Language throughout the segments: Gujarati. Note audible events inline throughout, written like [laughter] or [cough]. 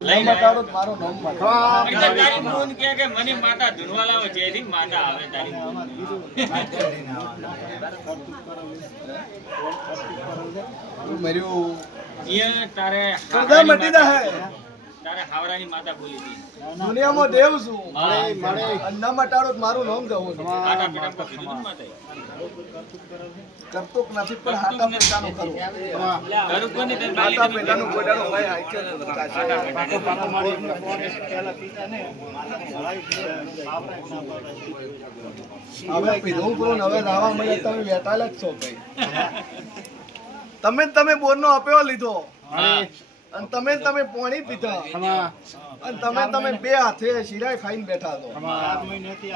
લઈને મટાડો તો મારો નામ મટાડો. એટલે તારી [laughs] તારી હાવરાની માતા- બોલી હતી. દુનિયામાં દેવ છું. મળે, અને ન મટાડો મારું નામ જવું માતા પર કીધું કરતો નથી પણ પેટાનું કરું. કોને. હવે પીધું હવે રાવા મળે તમે બેઠાલા જ છો ભાઈ. તમે ને તમે બોરનો અપેવો લીધો. અને તમે તમે પોણી પીધા. અને તમે તમે બે હાથે શિરાય ખાઈને બેઠા હતો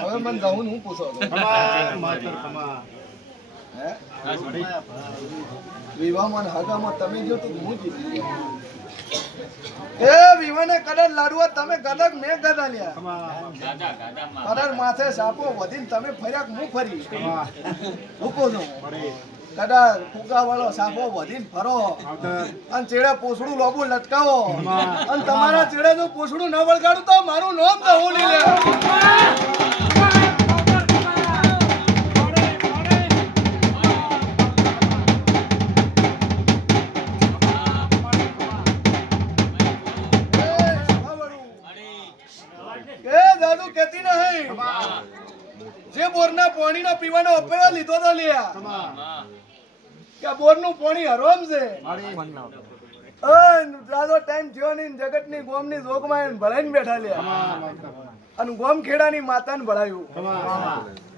હવે મને જવું હું પૂછો વિવાહમાં હગામાં તમે જો તો હું એ વિવાને કદાચ લાડવા તમે કદાચ મેં ગદા લ્યા. કદર માથે સાપો વધીને તમે ફર્યા હું ફરી? કદાચ ફુગા વાળો સાફો વધીને ફરો. અને ચેડે પોસડું લોબુ લટકાવો. અને તમારા ચેડે જો પોસડું ન વળગાડું તો મારું નામ તો હું લઈ દાદુ જે બોરના પાણીનો પીવાનો અપાયો લીધો તો લ્યા. કે આ બોરનું પાણી હરોમ છે? દાદો ટાઈમ થયો નહીં જગતની ગોમની જોગમાં એને ભળાઈને બેઠા લે અને ગોમ ખેડાની માતાને ભળાયું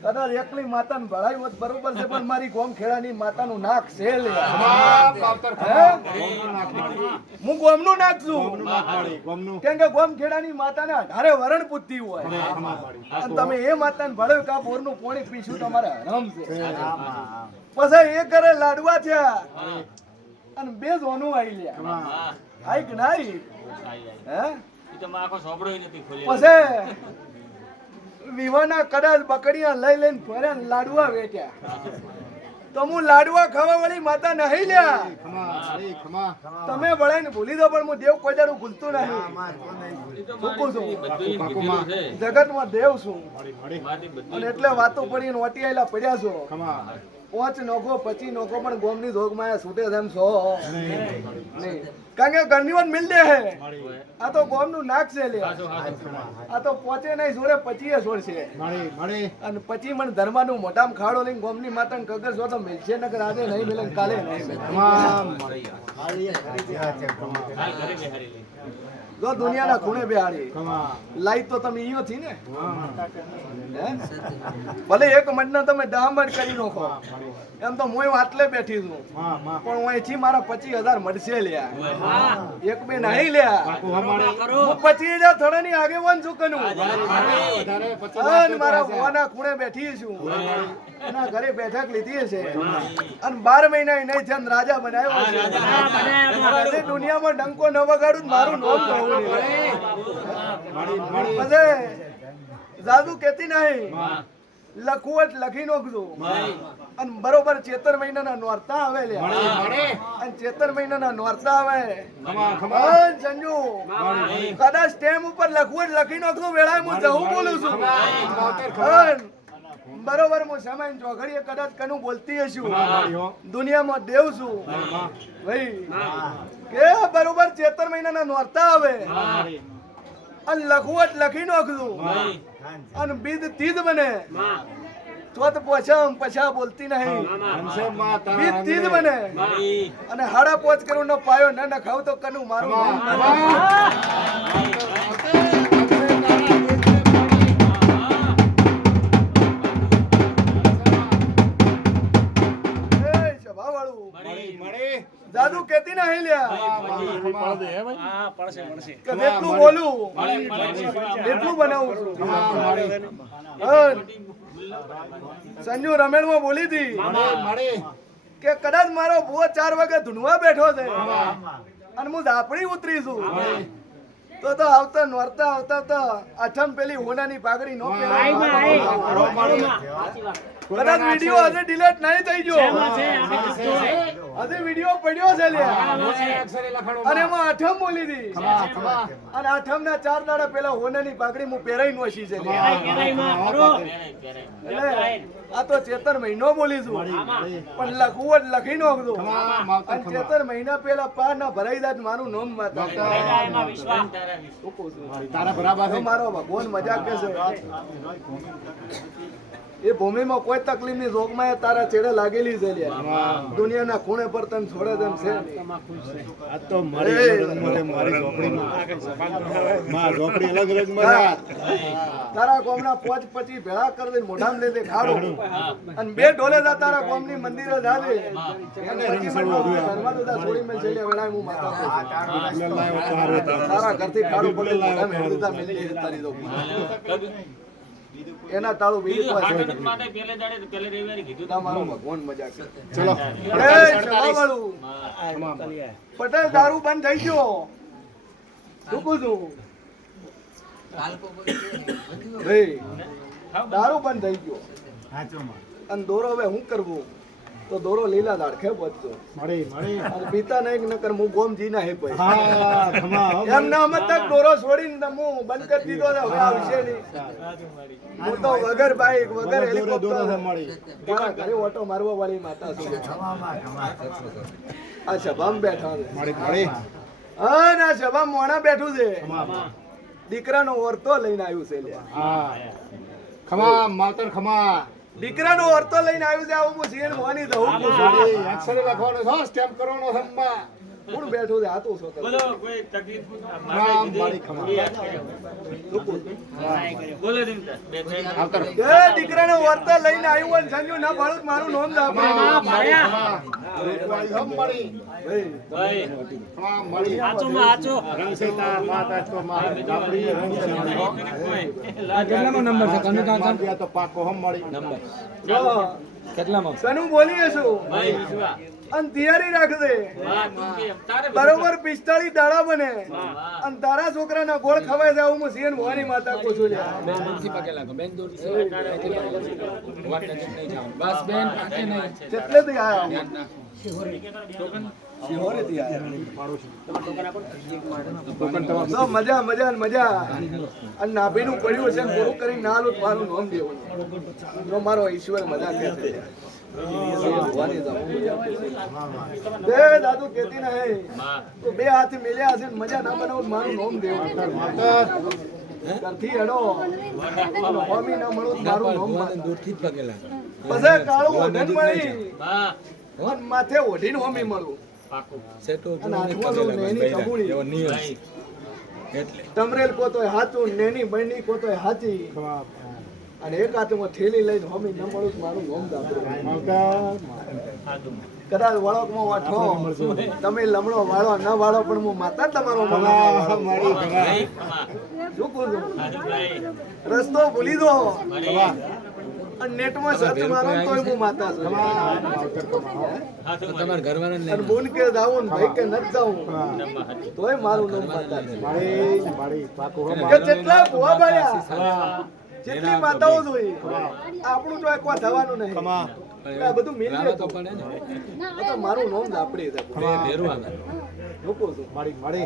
કદાચ એકલી માતાને ભળાઈ હોત બરોબર છે પણ મારી ગોમ ખેડાની માતાનું નાક છે હે? ગોમનું નાક છું. કેમ કે ગોમ ખેડાની માતાને અઢારે વરણ પૂજતી હોય. અને તમે એ માતાને ભળ્યું કે આ બોરનું પોણી પીશું તમારે હરમ છે. પછી એ કરે લાડવા થયા. અને બે જોનું આવી લ્યા. હા. આઈ નાઈ. હે. પછી વિવાના કદાચ બકડીયા લઈ લઈને ફર્યા લાડવા વેચ્યા. તો હું લાડવા ખાવા વાળી માતા નહીં લ્યા. તમે વળાઈને ભૂલી દો પણ હું દેવ કોઈ દાડું ભૂલતું નહીં. જગતમાં છું. છે. દેવ છું. અને એટલે વાતો પડીને ઓટી આયેલા પડ્યા છો. પાંચ નોખો પચી નોખો પણ ગોમની જોગમાં છૂટે તેમ છો. નહીં. કારણ કે ઘરની મિલ દે હે. આ તો ગોમનું નાક છે લે. આ તો પોચે નહીં જોડે પચીએ છોડશે અને પછી મને ધર્માનું મોટામ ખાડો લઈને ગોમની માતાને કગર જો તો મિલશે નગર આજે નહીં મિલે કાલે નહીં મિલે. જો દુનિયાના ખૂણે બેહાડી. લાઈટ તો તમે ઈયો થી ને? ભલે એક મહિના તમે ડામડ કરી નાખો. એમ તો હું આટલે બેઠી છું. પણ અહીંથી મારા પચીસ હજાર મળશે લ્યા. એક બે નહીં લ્યા. હું પચીસ હજાર થોડાની આગેવાન છું કનું અને મારા ભુવાના ખૂણે બેઠી છું. એના ઘરે બેઠક લીધી છે. અને બાર મહિના એને નહીં થયા ને રાજા બનાવ્યો છે. દુનિયામાં ડંકો ન વગાડું ને મારું નામ જાદુ કેતી નહીં. લખવું લખી નોખજો. અને બરોબર ચેતર મહિનાના નોરતા આવે લે અને ચેતર મહિનાના નોરતા આવે. સંજુ કદાચ સ્ટેમ ઉપર લખવું લખી નોખજો વેળા હું જવું બોલું છું. બરોબર, હું સમય ચોઘડીએ કદાચ કનું બોલતી હશું દુનિયામાં દેવ છું. ભાઈ કે બરોબર ચેતર મહિનાના નોરતા આવે. અને લખવું એટલે લખી નોખલું અને બીજ તીજ બને. ચોથ પોછમ પછા બોલતી નહીં. બીજ તીજ બને. અને હાડા પોચ કરું નો પાયો ન નખાવ તો કનું મારું નહીં કે જેટલું બોલું? એટલું બનાવું સંજુ રમેણમાં બોલી હતી કે કદાચ મારો ભૂવો ચાર વાગે ધૂનવા બેઠો છે. અને હું ઝાપડી ઉતરી છું. તો તો આવતા નોરતા આવતા તો અઠમ પેલી હોનાની પાઘડી નો. કદાચ વીડિયો હજે ડિલેટ નહીં થઈ ગયો. હજી વિડિયો પડ્યો છે અક્ષરે અને એમાં આઠમ બોલી દી અને આઠમ ના ચાર દાડા પેલા હોનાની પાઘડી હું પહેરાઈ નોશી છે આ તો ચેતર મહિનો બોલી છું. પણ લખવું જ લખી નો અને ચેતર મહિના પેલા પાર ના ભરાઈ દાદ મારું નોમ માતા. મારો ભગવાન મજાક કે છે. એ ભૂમિમાં કોઈ તકલીફની જોગમાં એ તારા ચેડે લાગેલી છે દુનિયાના ખૂણે પર તને છોડે તેમ છે. આ તો મારી ઝોપડીમાં. માં ઝોપડી અલગ તારા પોચ પછી ભેળા કરી દે મોઢામાં દે દે ખાડું. અને બે ઢોલે જા તારા ગામની મંદિરે પછી મને ઘરમાં તો છોડી મેં છેલ્લે હું માતા. તારા ઘરથી ખાડું પડે દે તારી તો. એના તાળું બીજું કોઈ છે હાટોટ માટે પેલે દાડે પેલે રવિવારે કીધું તા. મારો ભગવાન મજાક ચલો. પટેલ દારૂ બંધ થઈ ગયો. શું કહું છું ભાઈ દારૂ બંધ થઈ ગયો. અને દોરો હવે હું કરવું? તો દોરો લીલા દાડખે પહોંચતો મળે મળે. અને પિતા નહીં નકર હું ગોમજી ના હે પછી હા ખમા એમ ના મત તક દોરો છોડીને તો હું બંધ કરી દીધો ને હવે આવશે નહીં. હું તો વગર બાઈક વગર હેલિકોપ્ટર. મળી. તારા ઘરે ઓટો મારવા વાળી માતા છું. આ સભામાં બેઠા છે મળે મળી. હા ના સભા મોણા બેઠું છે. દીકરાનો ઓરતો લઈને આવ્યું છે ખમા માતર ખમા. દીકરાનો અર્થ લઈને આવ્યું છે આવું હું સીએન મોની દઉં એક્સરે લખવાનો છે સ્ટેમ્પ કરવાનો છે. કોણ બેઠો છે? આ તો શું બોલો કોઈ તકલીફ ના, મારી ખમા બોલો ત્રણ આવતર એ દીકરાને વર્તા લઈને આવ્યો ને સંજુ ના તો મારું નોંધ આપે. મળી ખમા રૂપવાળી હો મળી ભાઈ, ખમા મળી રંગ છે તાર માતા તો માં ઝોપડી રંગ છે મળી. નંબર છે કનુ માર દિયા તો પાકો હો મળી જો, કેટલામાં? સનુ બોલીએ છું ભાઈ વિશ્વા અને તૈયારી રાખજે વાહ, તું કેમ? તારે બરોબર પિસ્તાળીસ દાડા બને. અને તારા છોકરાના ગોળ ખવાય છે હું સીએન ભવાની માતા કહું છું. બસ બેન કેટલેથી આયા. શિહોરેથી મજા મજા મજા. અને નાભીનું પડ્યું છે ને પૂરું ના લું મારું નામ દેવું મારો ઈશ્વર મજા. બે દાદુ કેતી ના તો બે હાથ મેલ્યા હશે મજા ના બનાવું મારું નોમ દેવું ઘરથી હેડો. હોમી ના મળું તો મારું નામ દૂરથી પગેલા પછી કાળું ઓઢણ મળી. માથે ઓઢીને હોમી મળું. હાચું નેની હાચી. અને એક હાથમાં થેલી લઈને હોમી ન મળું મારું. કદાચ વળોકમાં વાઠો તમે લમણો વાળો ન વાળો પણ હું માતા તમારો. શું કહું. રસ્તો ભૂલી દો. અને નેટમાં સત મારો ને હું માતા છું. માવતર ખમા હો. સાદું મારી. તમારા. ઘરવાળાને અને બોન કે જાઉં ને ભાઈ કે નથી જાઉં. તોય મારું નામ માતા છે. મળી મળી પાકો કે જેટલા ભુવા બાળ્યા જેટલી માતાઓ જોઈ આપણું તો એક વાર થવાનું નહીં. આ બધું મિલ તો પડે ને. આ તો મારું નામ જ છે ભેરું આવે. લોકો છું. મળી મળી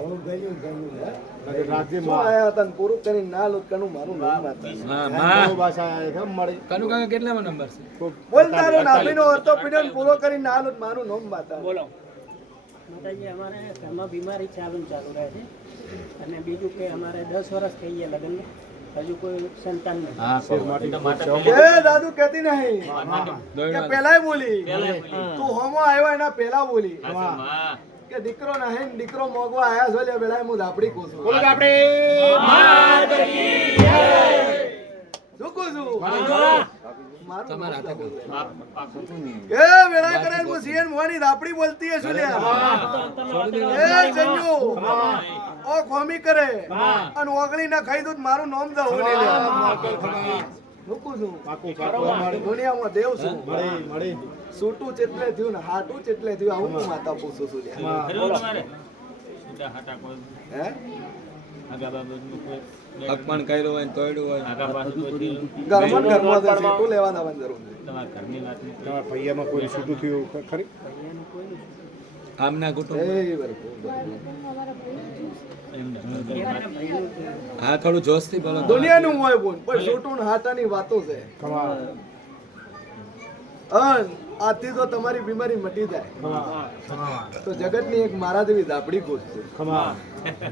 લગે રાજ્ય આયા હતા પૂરું કરીને ના લો કનું મારું નામ માતા છે. હા માં ભાષા આવે છે મળી કનુ કાકા કેટલામાં નંબર છે? બોલ તારો નાભીનો અર્થો પીડ્યો પૂરો કરીને ના લો મારું નામ માતા. બોલો. માતાજી અમારે ઘરમાં બીમારી ચાલુ ચાલુ રહે છે. અને બીજું કે અમારે દસ વર્ષ થઈ ગયા લગ્ન હજુ કોઈ સંતાન નથી. હા એ તો માતા એ દાદુ કહેતી નહીં. કે પેલાય બોલી. પહેલા બોલી. તું હોમો આવ્યો એના પેલા બોલી. કે દીકરો નહીં દીકરો મોગવા આયા છો એટલે બેડા હું ધાપડી છું બોલો છું છે. ધાપડી બોલતી શું લ્યા? ઓ ખોમી કરે. અને ઓગળી ના ખાઈ દઉં તો મારું નામ દઉં છું દુનિયામાં દેવ છું. સૂટું ચેટલે થયું ને હાટું ચેટલે થયું. આવું હું માતા પૂછું છું અપમાન કર્યું હોય ને તોડ્યું હોય? ઘરમાં ઘરમાં છે સીટું લેવા દેવાની જરૂર તમારા ઘરની વાત તમારા ભૈયામાં કોઈ સીધું થયું ખરી? આમના કુટુંબ. હા થોડું જોશથી બોલો દુનિયાનું હોય બોલ પણ છોટું ને હાટાની વાતો છે. અન આથી તો તમારી બીમારી મટી જાય. તો જગતની એક મારા જેવી ધાબડી ગોતશે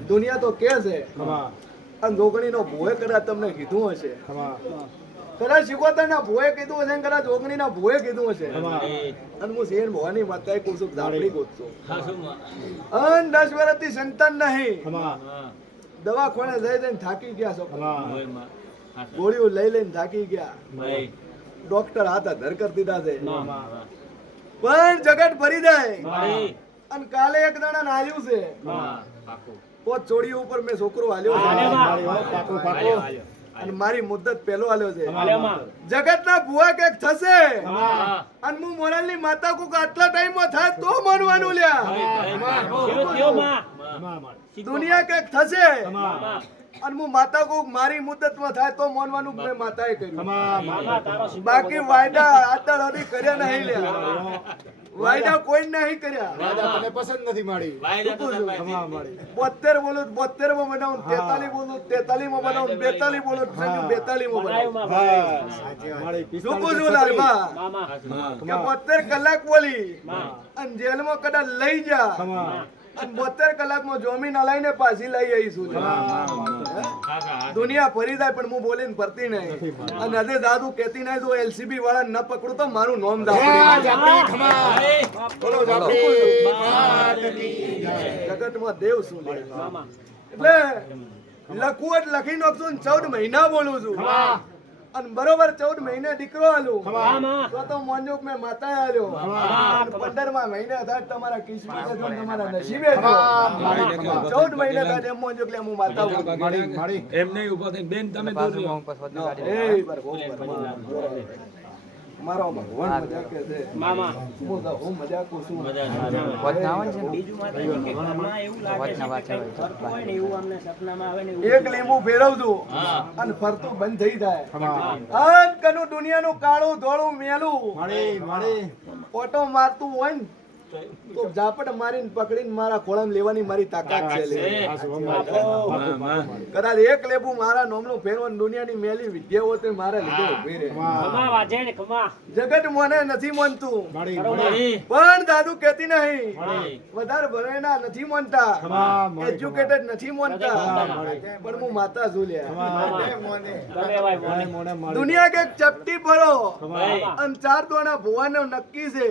દુનિયા તો કે છે અને જોગણીનો ભોય કદાચ તમને કીધું હશે. કદાચ શિકોતરના ભોય કીધું હશે અને કદાચ જોગણીના ભોય કીધું હશે. અને હું શેર ભવાની માતાએ કહું છું કે ધાબડી ગોતશો અન દસ વર્ષથી સંતાન નહીં. દવાખાને જઈ જઈને થાકી ગયા છો. ગોળીઓ લઈ લઈને થાકી ગયા. ડોક્ટર હાથ ધર કરી દીધા છે. પણ જગત ભરી જાય. અને કાલે એક દાણા નાલ્યું છે. પોત ચોડી ઉપર મેં છોકરો હાલ્યો છે. અને મારી મુદ્દત પેલો હાલ્યો છે. જગત ના ભુવા કંઈક થશે? અને હું મોરાલની માતા કુક આટલા ટાઈમમાં થાય તો માનવાનું લ્યા. દુનિયા કંઈક થશે? અને હું માતા કહું મારી મુદ્દતમાં થાય તો મોનવાનું મેં માતાએ કર્યું. બાકી વાયદા આતર સુધી કર્યા નહીં લે વાયદા કોઈ નહીં કર્યા. પસંદ નથી મારી. બોતેર બોલું બોતેરમાં બનાવું તેતાલી બોલું તેતાલી માં બનાવું બેતાલી બોલું બેતાલી માં બનાવું. માં, છું લાલમાં. કે બોતેર કલાક બોલી. અને અને જેલમાં કદાચ લઈ જા. અને બોતેર કલાકમાં જમીન લઈને પાછી લઈ આવીશું. દુનિયા ફરી જાય પણ હું બોલીને ફરતી નહીં. અને હજે દાદુ કેતી નહીં તો એલસીબી વાળા ન પકડું તો મારું નોમ જગતમાં દેવ શું એટલે લખવું એટલે લખી નાખશું ચૌદ મહિના બોલું છું. અને બરોબર ચૌદ મહિને દીકરો આલું. તો તો મોંજોક મેં માતા આલ્યો. પંદરમાં મહિને થાય તમારા કિસ્મત તમારા નસીબે ચૌદ મહિને થાય એમ મોંજુક લે હું માતા એમ નહીં ઊભો થઈ બેન તમે દૂર રહ્યો એ. બરાબર, બરાબર. મારો ભગવાન મજાકે છે. મામા. હું તો હું મજાકું છું. બીજું વાત એ કે ઘરમાં એવું લાગે છે કે ફરતું હોય ને એવું અમને સપનામાં આવે ને એક લીંબુ ફેરવતું. અને ફરતું બંધ થઈ જાય. અન કનું દુનિયાનું કાળું ધોળું મેલું. ઓટો મારતું હોય ને તો ઝાપટ મારીને પકડીને મારા ખોળામાં લેવાની મારી તાકાત છે લે. કદાચ એક લેબુ મારા નોમનું ફેરવન દુનિયાની મેલી વિદ્યાઓ તે મારા લીધે ઊભી ખમા જગત મને નથી માનતું. પણ દાદુ કહેતી નહીં. વધારે ભરેના નથી માનતા. એજ્યુકેટેડ નથી માનતા. પણ હું માતા છું લ્યા. દુનિયા કે ચપટી ભરો. અને ચાર દોણા ભુવાનો નક્કી છે.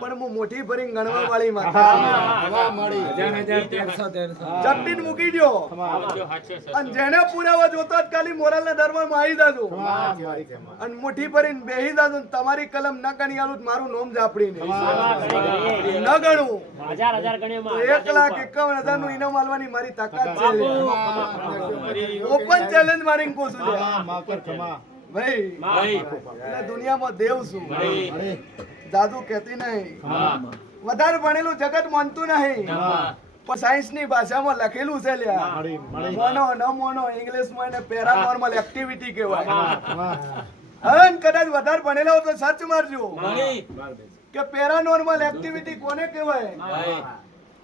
પણ હું મોટી ભરીને ગણવા વાળી માતા હજાર હજાર તેરસો તેરસો ચપટી ને મૂકી દો અને જેને પુરાવા જોતો જ ખાલી મોરલના દરબારમાં આવી દાદુ અને મુઠ્ઠી ભરીને બેહી દાદુ તમારી કલમ ન ગણી આલું મારું નોમ ઘણી ઘણી. ન ગણું માં. એક લાખ એકાવન હજારનું ઇનામ આલવાની મારી તાકાત છે ઓપન ચેલેન્જ મારી પોસું છું ભાઈ ભાઈ. દુનિયામાં દેવ છું દાદુ કેતી નહીં વધારે ભણેલું જગત માનતું નહીં. પણ સાયન્સની ભાષામાં લખેલું છે લ્યા. મોનો ન મોનો ઇંગ્લિશમાં એને પેરાનોર્મલ એક્ટિવિટી કહેવાય. હવે કદાચ વધારે ભણેલા હોય તો સર્ચ મારજો. કે પેરાનોર્મલ એક્ટિવિટી કોને કહેવાય?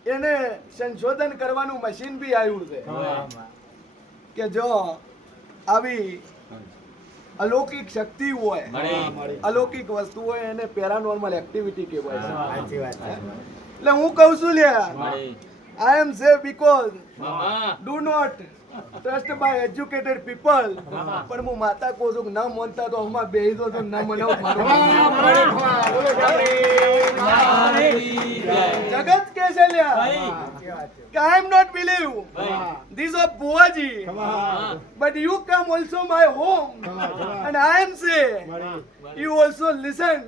એને સંશોધન કરવાનું મશીન બી આવ્યું છે. કે જો આવી અલૌકિક શક્તિ હોય. અલૌકિક વસ્તુ હોય એને પેરાનોર્મલ એક્ટિવિટી કહેવાય છે. એટલે હું કહું છું લ્યા I am because because do not trust by educated people પણ હું માતા કહું છું ના માનતા તો હમણાં બેહી દો તો ના મનાવું [laughs] જગત કે છે I am not believe this of બુઆજી but you come also my home and I am say you also listen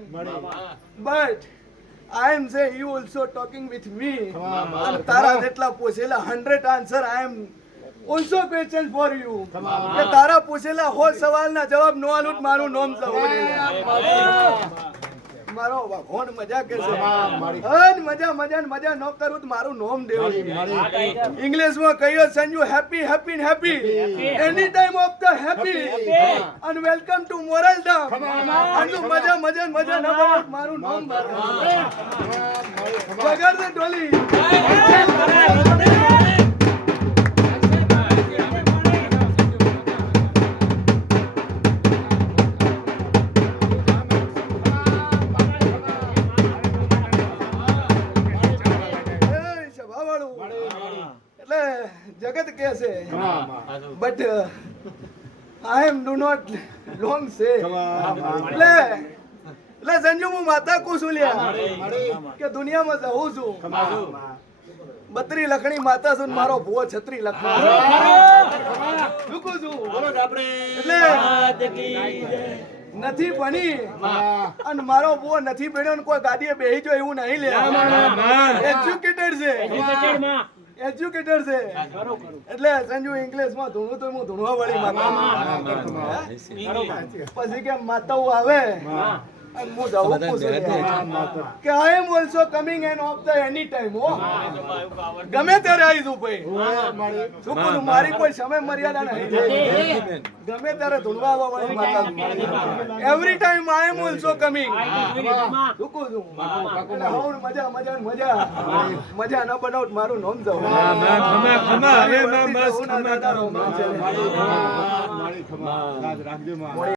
but I am say you also talking with me અને તારા જેટલા પૂછેલા 100 answer I am also question for you કે તારા પૂછેલા હો સવાલના જવાબ નો આલું તો મારું નામ સવાલ મારો વાઘોણ મજા કરશે. અન મજા મજા ને મજા ન કરું તો મારું નોમ દેવું ઇંગ્લિશ ઇંગ્લિશમાં કહ્યો Sanju happy happy happy any time of the happy અને વેલકમ ટુ મોરલ ધામ અંજુ મજા મજા ને મજા ન બનો મારું નોમ વગર દે Dolly but I am do not long say એટલે એટલે સંજુ હું માતા કુસુલિયા કે દુનિયામાં જવું છું. બત્રી લખણી માતા છું મારો ભૂવો છત્રી લખણી છું. એટલે નથી બની અને મારો બો નથી ભણ્યો કોઈ ગાડીએ બેહી જો એવું નહીં લે એજ્યુકેટેડ છે. એજ્યુકેટેડ છે એટલે સંજુ ઇંગ્લિશમાં ધૂણું તો હું ધૂણવા વાળી માતા પછી કે માતાઓ આવે અને હું જવું પૂછું કે I am also coming and of the any time હો. ગમે ત્યારે આવીશું ભાઈ. શું મારી કોઈ સમય મર્યાદા નહીં ગમે ત્યારે ધૂણવા આવવા માતા every time I am also coming શું કહું છું મજા મજા મજા. મજા ન બનાવ મારું નામ જાવ. છે. રાખજો